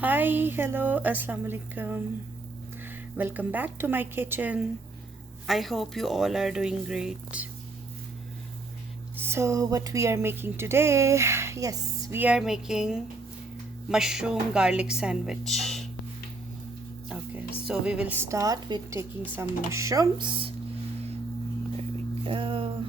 Hi, hello, assalamu alaikum. Welcome back to my kitchen. I hope you all are doing great. So, what we are making today? Yes, we are making mushroom garlic sandwich. Okay, so we will start with taking some mushrooms. There we go.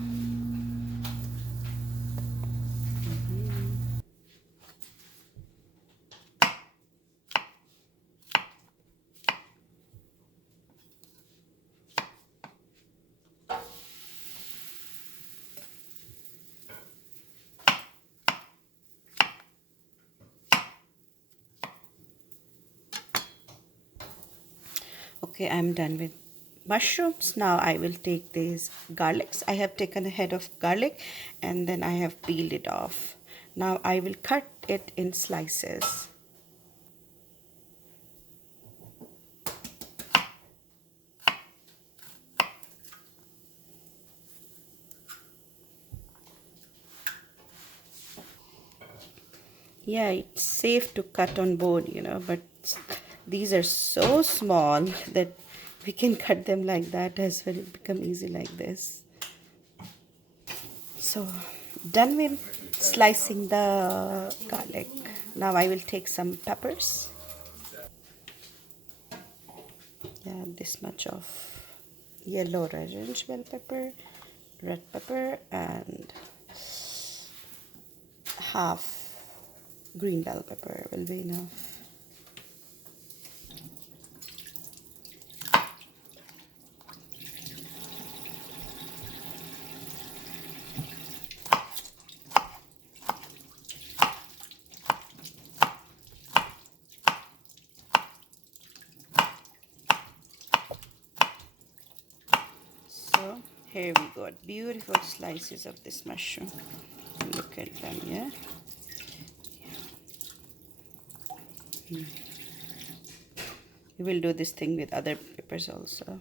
Okay, I'm done with mushrooms. Now I will take these garlics. I have taken a head of garlic and then I have peeled it off. Now I will cut it in slices. Yeah, it's safe to cut on board, but these are so small that we can cut them like that as well. It become easy like this. So, done with slicing the garlic. Now I will take some peppers. Yeah, this much of yellow orange bell pepper, red pepper, and half green bell pepper will be enough. So here we got beautiful slices of this mushroom. Look at them, yeah. We will do this thing with other peppers also.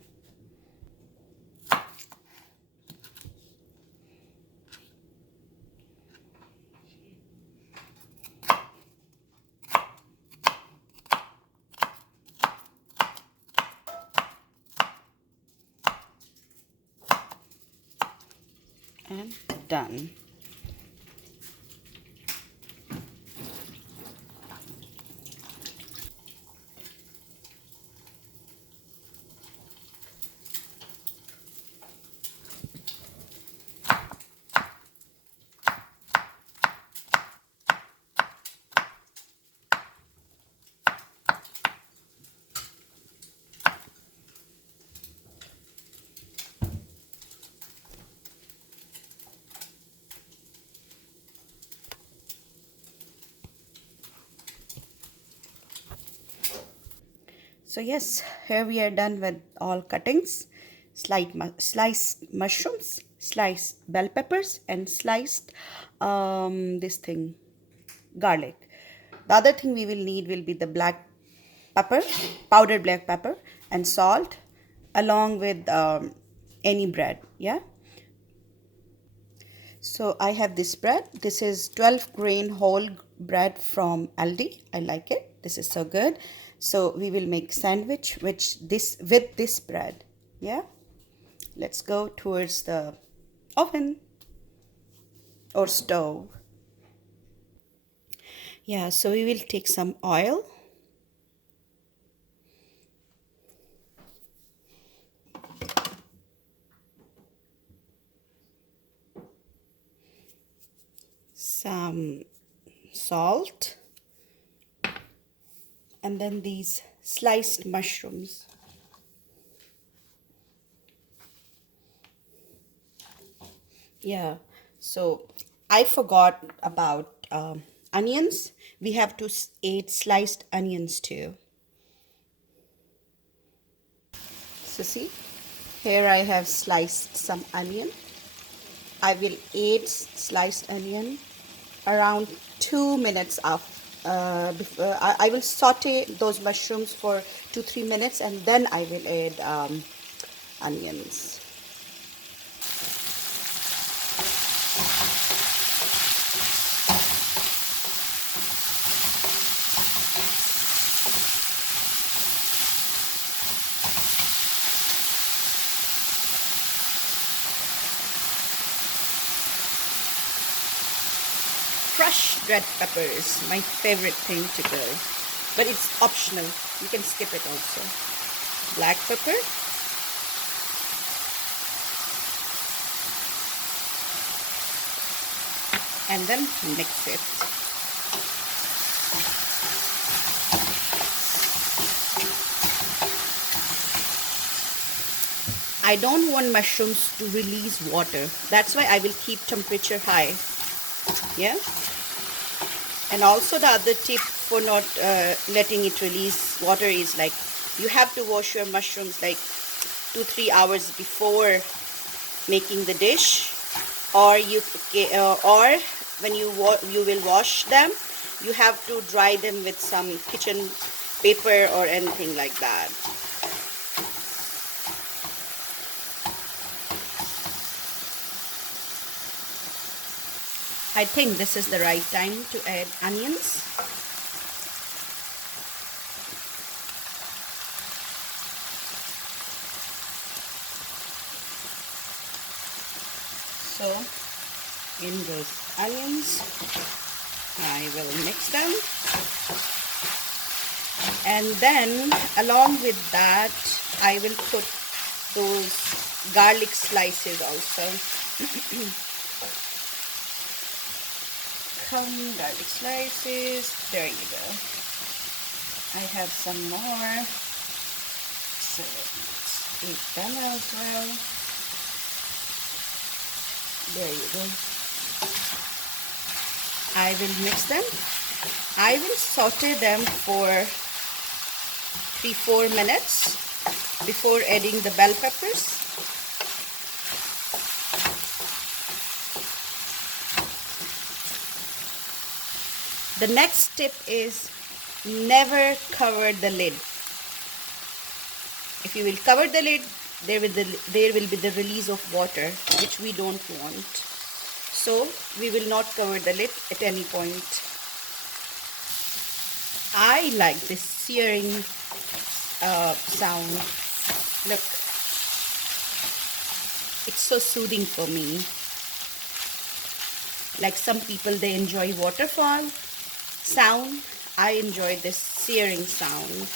And done. So yes, here we are done with all cuttings. Sliced mushrooms, sliced bell peppers, and sliced this thing, garlic. The other thing we will need will be the black pepper, powdered black pepper, and salt, along with any bread. Yeah. So I have this bread. This is 12 grain whole bread from Aldi. I like it. This is so good. So we will make sandwich with this bread. Yeah. Let's go towards the oven or stove. Yeah, so we will take some oil. Some salt, and then these sliced mushrooms. Yeah, so I forgot about onions. We have to add sliced onions too. So see, here I have sliced some onion. I will add sliced onion around 2 minutes of before, I will saute those mushrooms for 2-3 minutes and then I will add onions. red peppers, my favorite thing to go. But it's optional. You can skip it also. Black pepper. And then mix it. I don't want mushrooms to release water. That's why I will keep temperature high. Yeah. And also the other tip for not letting it release water is like you have to wash your mushrooms like 2-3 hours before making the dish, or or when you will wash them, you have to dry them with some kitchen paper or anything like that. I think this is the right time to add onions. So, in goes onions. I will mix them. And then, along with that, I will put those garlic slices also. Garlic slices. There you go. I have some more, so let's eat them as well. There you go. I will mix them. I will saute them for 3-4 minutes before adding the bell peppers. The next tip is never cover the lid. If you will cover the lid, there will be the release of water, which we don't want. So we will not cover the lid at any point. I like this searing sound. Look, it's so soothing for me. Like some people, they enjoy waterfall sound. I enjoy this searing sound.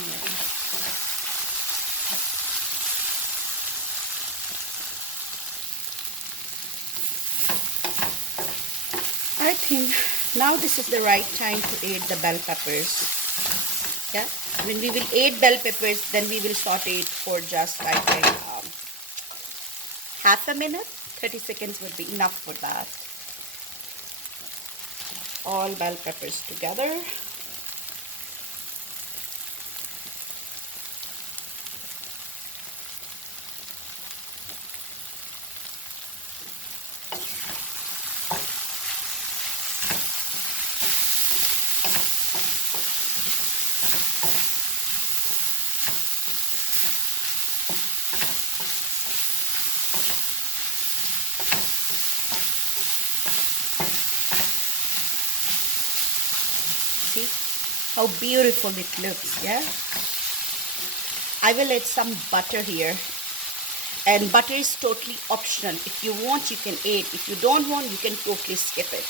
Yeah. I think now this is the right time to add the bell peppers. Yeah, when we will add bell peppers, then we will saute it for just like half a minute. 30 seconds would be enough for that. All bell peppers together. See how beautiful it looks. Yeah, I will add some butter here, and butter is totally optional. If you want, you can add. If you don't want, you can totally skip it.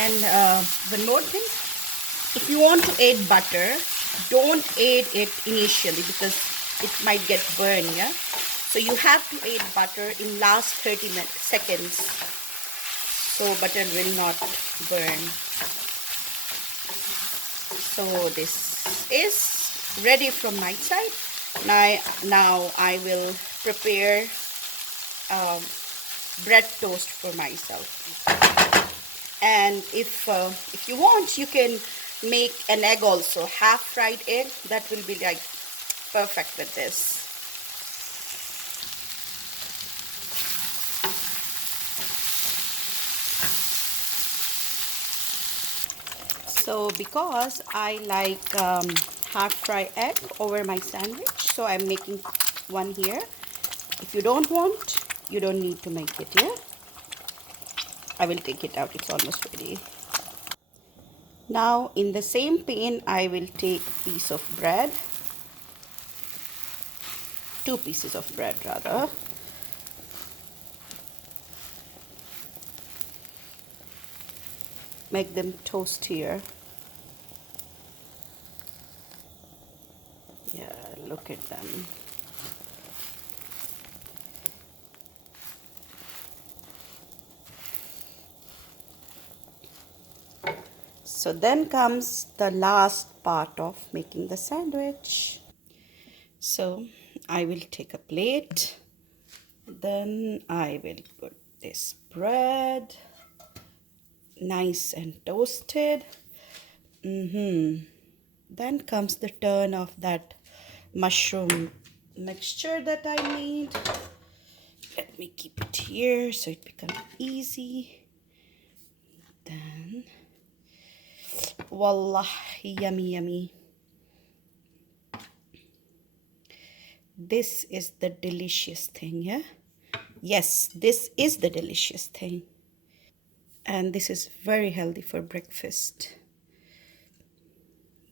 And one more thing, if you want to add butter, don't add it initially because it might get burned. Yeah, so you have to add butter in last 30 seconds, so butter will not burn. So this is ready from my side. Now I will prepare bread toast for myself. And if you want, you can make an egg also, half fried egg. That will be like perfect with this. So because I like half fried egg over my sandwich, so I'm making one here. If you don't want, you don't need to make it. Yeah, I will take it out. It's almost ready. Now in the same pan I will take a piece of bread, two pieces of bread rather. Make them toastier. Yeah, look at them. So then comes the last part of making the sandwich. So I will take a plate, then I will put this bread, nice and toasted. Then comes the turn of that mushroom mixture that I made. Let me keep it here so it becomes easy. Then, wallah, yummy, yummy. This is the delicious thing, yeah? Yes, this is the delicious thing. And this is very healthy for breakfast.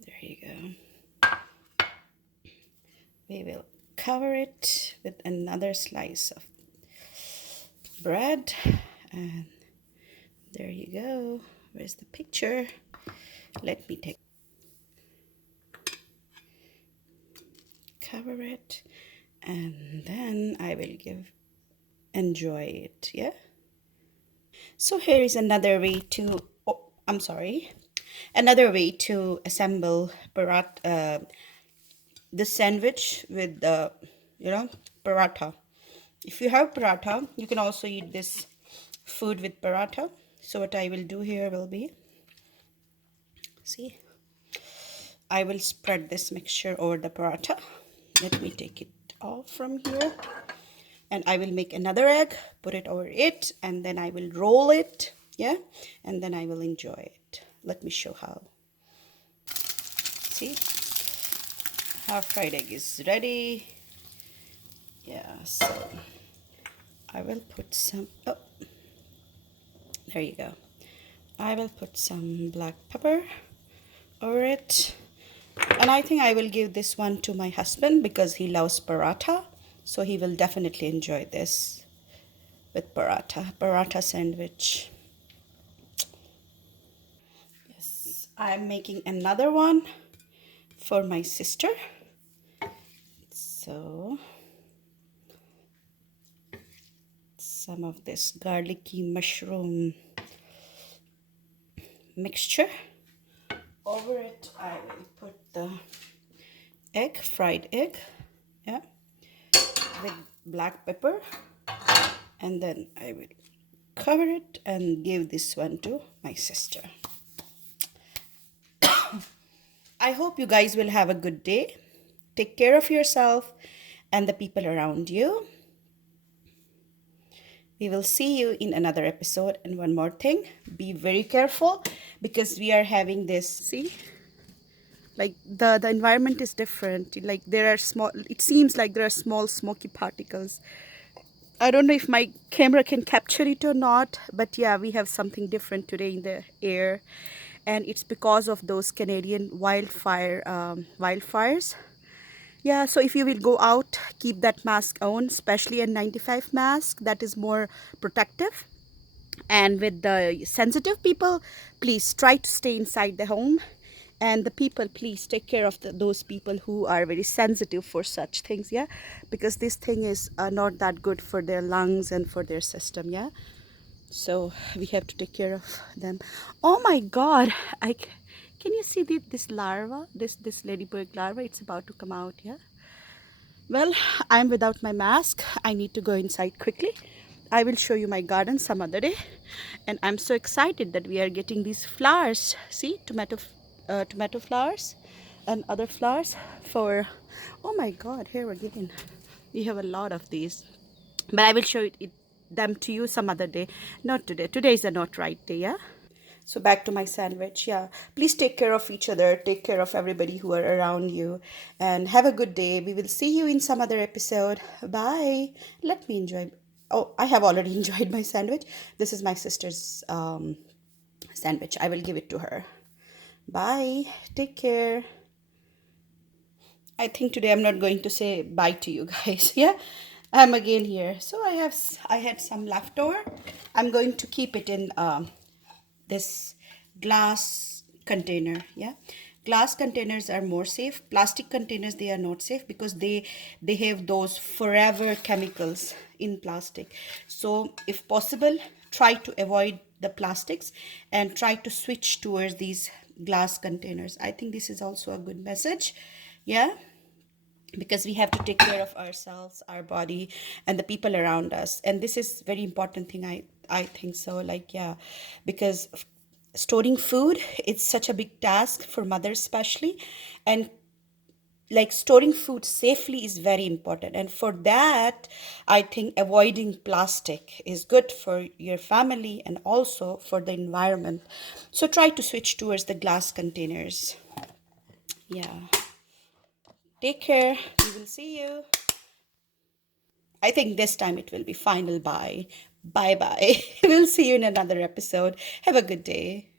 There you go. We will cover it with another slice of bread. And there you go. Where's the picture? Let me take cover it, and then I will enjoy it. Yeah. So here is another way to, oh, I'm sorry, another way to assemble the sandwich with the, paratha. If you have paratha, you can also eat this food with paratha. So what I will do here will be, see, I will spread this mixture over the paratha. Let me take it off from here. And I will make another egg, put it over it, and then I will roll it, yeah, and then I will enjoy it. Let me show how. See, half fried egg is ready. Yeah, so I will put some, oh, there you go. I will put some black pepper over it, and I think I will give this one to my husband because he loves paratha, so he will definitely enjoy this with paratha sandwich. Yes, I'm making another one for my sister. So some of this garlicky mushroom mixture. Over it I will put the egg, fried egg, yeah, with black pepper, and then I will cover it and give this one to my sister. I hope you guys will have a good day. Take care of yourself and the people around you. We will see you in another episode. And one more thing, be very careful because we are having this, see, like the environment is different. Like there are small, it seems like there are small smoky particles. I don't know if my camera can capture it or not, but yeah, we have something different today in the air, and it's because of those Canadian wildfires. Yeah, so if you will go out, keep that mask on, especially a 95 mask that is more protective. And with the sensitive people, please try to stay inside the home. And the people, please take care of those people who are very sensitive for such things, yeah, because this thing is not that good for their lungs and for their system, yeah. So we have to take care of them. Oh my god, can you see this larva, this ladybug larva? It's about to come out, yeah. Well, I'm without my mask. I need to go inside quickly. I will show you my garden some other day. And I'm so excited that we are getting these flowers. See, tomato flowers and other flowers for, oh my god, here again. We have a lot of these. But I will show them to you some other day. Not today. Today is the not right day, yeah? So back to my sandwich. Yeah, please take care of each other. Take care of everybody who are around you. And have a good day. We will see you in some other episode. Bye. Let me enjoy. Oh, I have already enjoyed my sandwich. This is my sister's sandwich. I will give it to her. Bye. Take care. I think today I'm not going to say bye to you guys. Yeah, I'm again here. So I had some leftover. I'm going to keep it in this glass container. Yeah, glass containers are more safe. Plastic containers, they are not safe because they have those forever chemicals in plastic. So if possible, try to avoid the plastics and try to switch towards these glass containers. I think this is also a good message. Yeah, because we have to take care of ourselves, our body, and the people around us. And this is very important thing, I think so. Like, yeah, because storing food, it's such a big task for mothers especially. And like storing food safely is very important, and for that I think avoiding plastic is good for your family and also for the environment. So try to switch towards the glass containers. Yeah, take care, we will see you. I think this time it will be final bye. Bye bye. We'll see you in another episode. Have a good day.